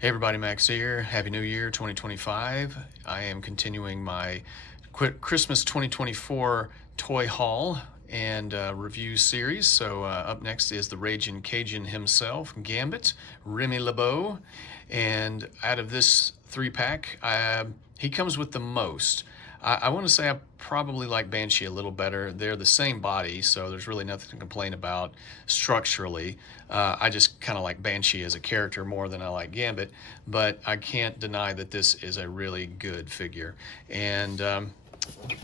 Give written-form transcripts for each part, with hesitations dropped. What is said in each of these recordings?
Hey everybody, Max here. Happy New Year 2025. I am continuing my Christmas 2024 toy haul and review series. So up next is the Raging Cajun himself, Gambit, Remy LeBeau. And out of this three-pack, he comes with the most. I want to say I probably like Banshee a little better. They're the same body, so there's really nothing to complain about structurally. I just kind of like Banshee as a character more than I like Gambit, but I can't deny that this is a really good figure. And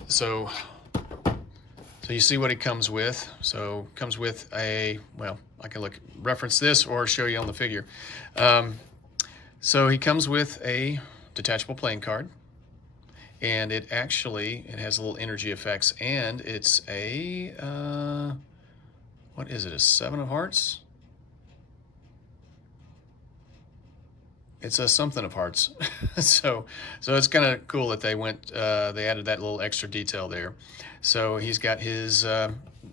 so, so you see what it comes with. So comes with a, well, I can reference this or show you on the figure. So he comes with a detachable playing card. And it has a little energy effects, and it's a, what is it, a Seven of Hearts? It's a something of hearts. so it's kind of cool that they added that little extra detail there. So he's got his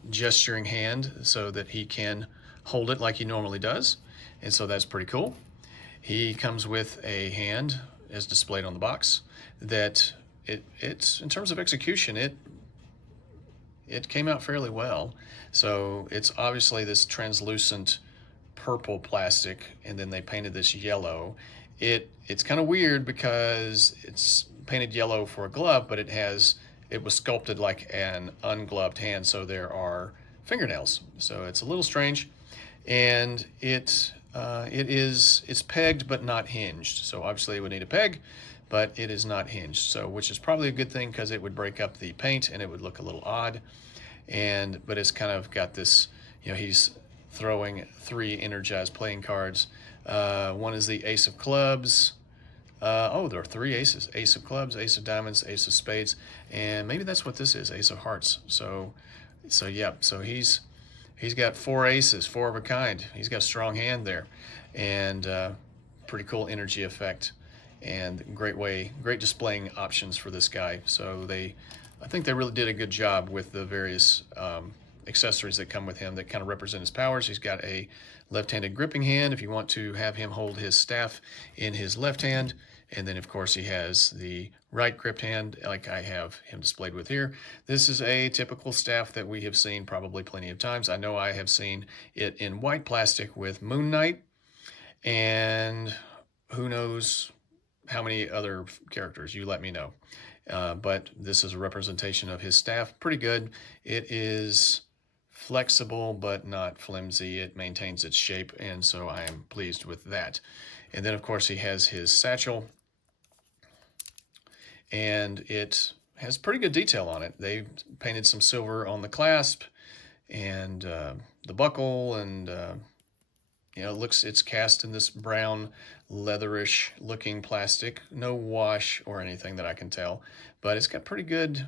gesturing hand so that he can hold it like he normally does. And so that's pretty cool. He comes with a hand as displayed on the box that it's in terms of execution, it came out fairly well. So it's obviously this translucent purple plastic, and then they painted this yellow. It's kind of weird because it's painted yellow for a glove, but it was sculpted like an ungloved hand, so there are fingernails. So it's a little strange, and it's pegged but not hinged. So obviously it would need a peg, but it is not hinged. So which is probably a good thing because it would break up the paint and it would look a little odd. But it's kind of got this, he's throwing three energized playing cards. One is the Ace of Clubs. There are three aces: Ace of Clubs, Ace of Diamonds, Ace of Spades, and maybe that's what this is, Ace of Hearts. So he's got four aces, four of a kind. He's got a strong hand there, and pretty cool energy effect, and great displaying options for this guy. So I think they really did a good job with the various accessories that come with him that kind of represent his powers. He's got a left-handed gripping hand if you want to have him hold his staff in his left hand. And then, of course, he has the right gripped hand like I have him displayed with here. This is a typical staff that we have seen probably plenty of times. I know I have seen it in white plastic with Moon Knight, and who knows how many other characters. You let me know. But this is a representation of his staff. Pretty good. It is flexible but not flimsy. It maintains its shape, and so I am pleased with that. And then, of course, he has his satchel, and it has pretty good detail on it. They painted some silver on the clasp and the buckle, and it's cast in this brown leatherish looking plastic. No wash or anything that I can tell, but it's got pretty good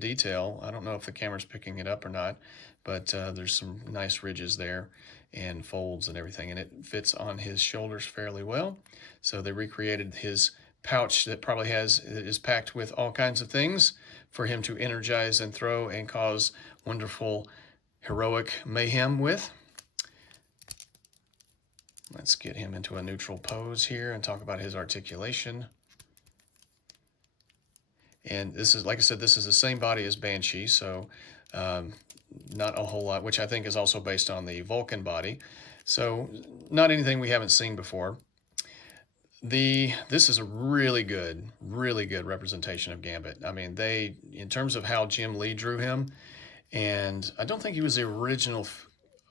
detail. I don't know if the camera's picking it up or not, but there's some nice ridges there and folds and everything, and it fits on his shoulders fairly well. So they recreated his pouch that probably is packed with all kinds of things for him to energize and throw and cause wonderful heroic mayhem with. Let's get him into a neutral pose here and talk about his articulation. And this is, like I said, this is the same body as Banshee, so not a whole lot, which I think is also based on the Vulcan body. So not anything we haven't seen before. This is a really good representation of Gambit. I mean, in terms of how Jim Lee drew him, and I don't think he was the original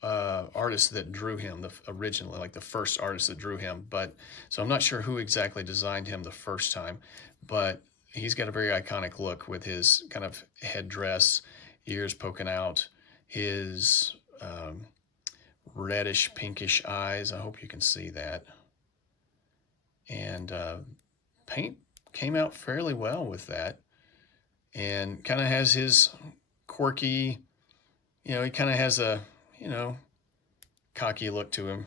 artist that drew him, originally, like the first artist that drew him. But so I'm not sure who exactly designed him the first time, but he's got a very iconic look with his kind of headdress, ears poking out, his reddish pinkish eyes. I hope you can see that. And paint came out fairly well with that, and kind of has his quirky, he kind of has a, cocky look to him.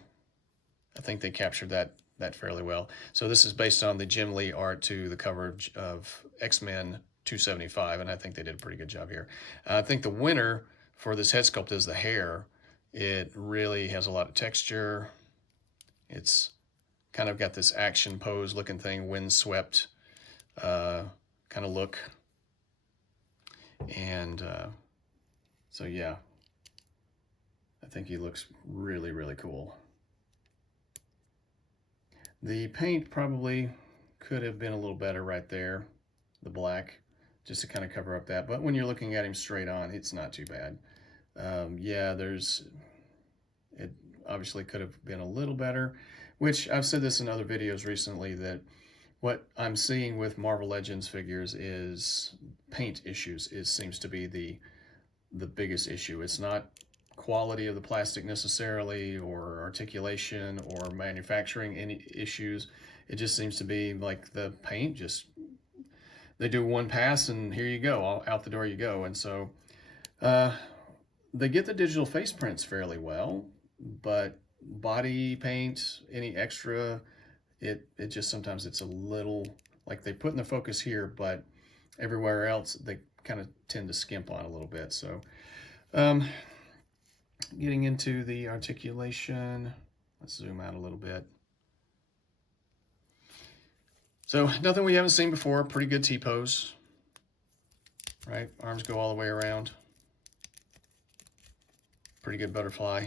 I think they captured that fairly well. So this is based on the Jim Lee art to the cover of X-Men 275, and I think they did a pretty good job here. I think the winner for this head sculpt is the hair. It really has a lot of texture. It's kind of got this action pose looking thing, windswept kind of look. And so yeah, I think he looks really, really cool. The paint probably could have been a little better right there, the black, just to kind of cover up that. But when you're looking at him straight on, it's not too bad. Yeah, it obviously could have been a little better, which I've said this in other videos recently, that what I'm seeing with Marvel Legends figures is paint issues. It seems to be the biggest issue. It's not quality of the plastic necessarily, or articulation, or manufacturing any issues. It just seems to be like the paint, just they do one pass and here you go, out the door you go. And so they get the digital face prints fairly well, but body paint, any extra, it just sometimes it's a little, like they put in the focus here, but everywhere else they kind of tend to skimp on a little bit. So getting into the articulation, let's zoom out a little bit. So nothing we haven't seen before. Pretty good T-pose, right? Arms go all the way around. Pretty good butterfly.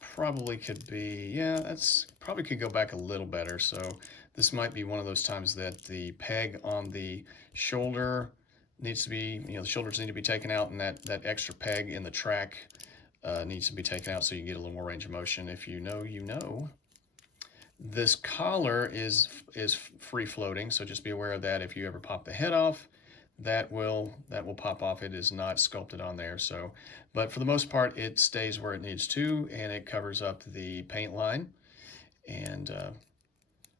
Probably could be, yeah, that's probably could go back a little better. So this might be one of those times that the peg on the shoulder needs to be, the shoulders need to be taken out, and that extra peg in the track needs to be taken out so you get a little more range of motion. If you know, you know. This collar is free floating, so just be aware of that. If you ever pop the head off, that will pop off. It is not sculpted on there. So, but for the most part, it stays where it needs to, and it covers up the paint line. And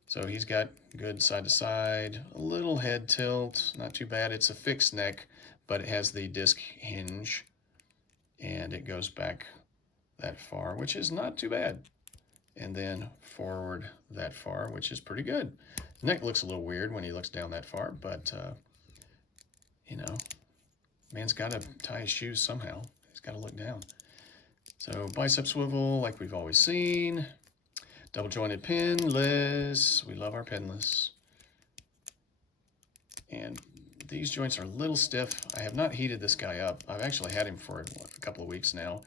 so he's got good side to side, a little head tilt, not too bad. It's a fixed neck, but it has the disc hinge, and it goes back that far, which is not too bad. And then forward that far, which is pretty good. His neck looks a little weird when he looks down that far, but man's got to tie his shoes somehow. He's got to look down. So bicep swivel, like we've always seen. Double jointed pinless. We love our pinless. And these joints are a little stiff. I have not heated this guy up. I've actually had him for a couple of weeks now,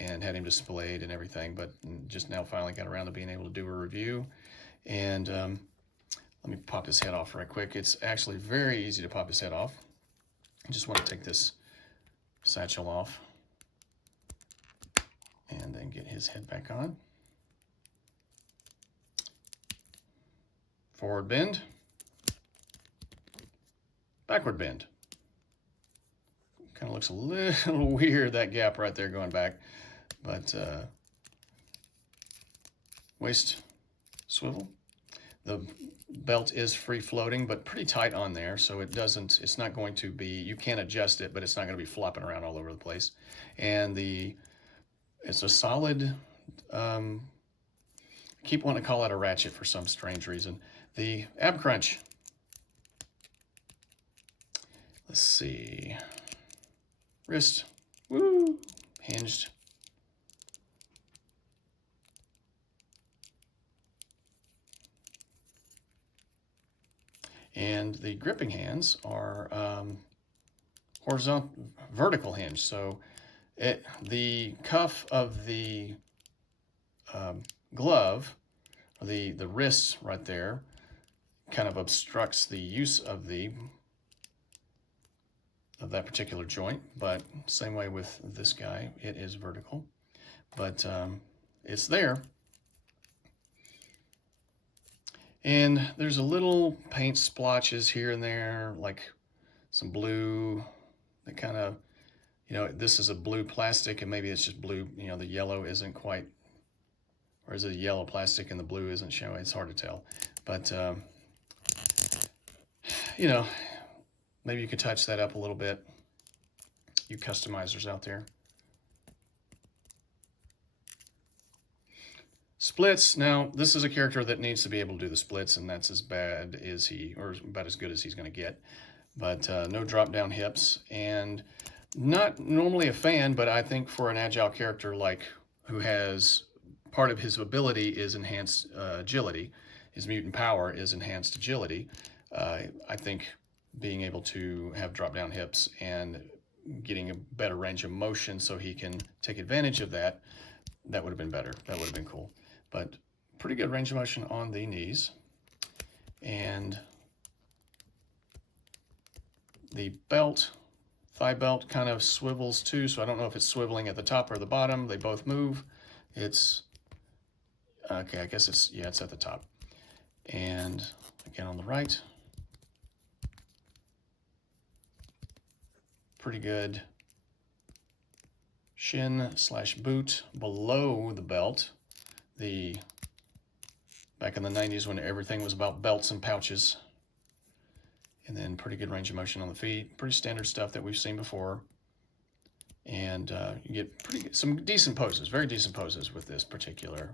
and had him displayed and everything, but just now finally got around to being able to do a review. And let me pop his head off right quick. It's actually very easy to pop his head off. I just want to take this satchel off and then get his head back on. Forward bend, backward bend. Kind of looks a little weird, that gap right there going back. But waist swivel. The belt is free floating, but pretty tight on there, so it's not going to be, you can adjust it, but it's not going to be flopping around all over the place. And it's a solid, keep wanting to call it a ratchet for some strange reason. The ab crunch. Let's see. Wrist, woo, hinged. And the gripping hands are vertical hinge. So the cuff of the glove, or the wrist right there, kind of obstructs the use of that particular joint. But same way with this guy, it is vertical, but it's there. And there's a little paint splotches here and there, like some blue that kind of, this is a blue plastic, and maybe it's just blue, the yellow isn't quite, or is it a yellow plastic and the blue isn't showing? It's hard to tell. But, maybe you could touch that up a little bit, you customizers out there. Splits. Now, this is a character that needs to be able to do the splits, and that's as bad as or about as good as he's going to get. But no drop-down hips, and not normally a fan, but I think for an agile character who has part of his ability is enhanced agility. His mutant power is enhanced agility. I think being able to have drop-down hips and getting a better range of motion so he can take advantage of that, that would have been better. That would have been cool. But pretty good range of motion on the knees. And the belt, thigh belt, kind of swivels too, so I don't know if it's swiveling at the top or the bottom. They both move. It's, okay, I guess it's, yeah, it's at the top. And again on the right, pretty good shin slash boot below the belt. Back in the 90s when everything was about belts and pouches. And then pretty good range of motion on the feet. Pretty standard stuff that we've seen before. And you get some decent poses, very decent poses with this particular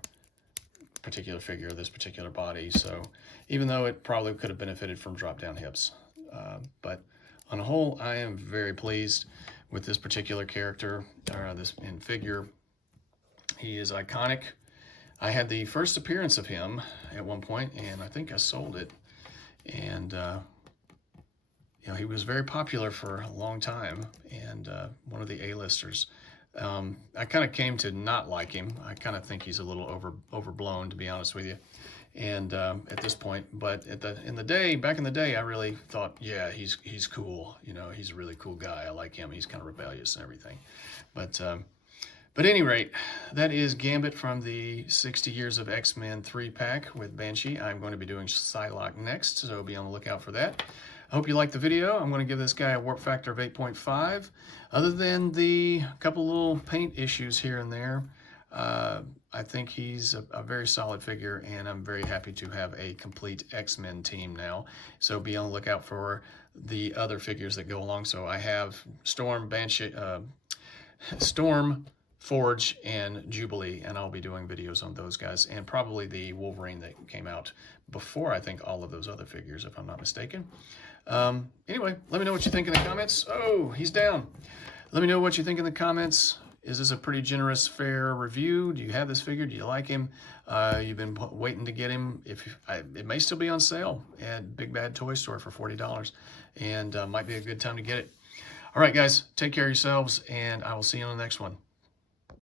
figure, this particular body. So even though it probably could have benefited from drop-down hips. But on a whole, I am very pleased with this particular character, this figure. He is iconic. I had the first appearance of him at one point, and I think I sold it. And you know, he was very popular for a long time, and one of the A-listers. I kind of came to not like him. I kind of think he's a little overblown, to be honest with you. And at this point, but back in the day, I really thought, yeah, he's cool. You know, he's a really cool guy. I like him. He's kind of rebellious and everything. But at any rate, that is Gambit from the 60 Years of X-Men 3-pack with Banshee. I'm going to be doing Psylocke next, so be on the lookout for that. I hope you liked the video. I'm going to give this guy a warp factor of 8.5. Other than the couple little paint issues here and there, I think he's a very solid figure, and I'm very happy to have a complete X-Men team now. So be on the lookout for the other figures that go along. So I have Storm, Banshee, Storm, Forge, and Jubilee, and I'll be doing videos on those guys, and probably the Wolverine that came out before, I think, all of those other figures, if I'm not mistaken. Anyway, let me know what you think in the comments. Oh, he's down. Let me know what you think in the comments. Is this a pretty generous, fair review? Do you have this figure? Do you like him? You've been waiting to get him. It may still be on sale at Big Bad Toy Store for $40, and might be a good time to get it. All right, guys, take care of yourselves, and I will see you on the next one.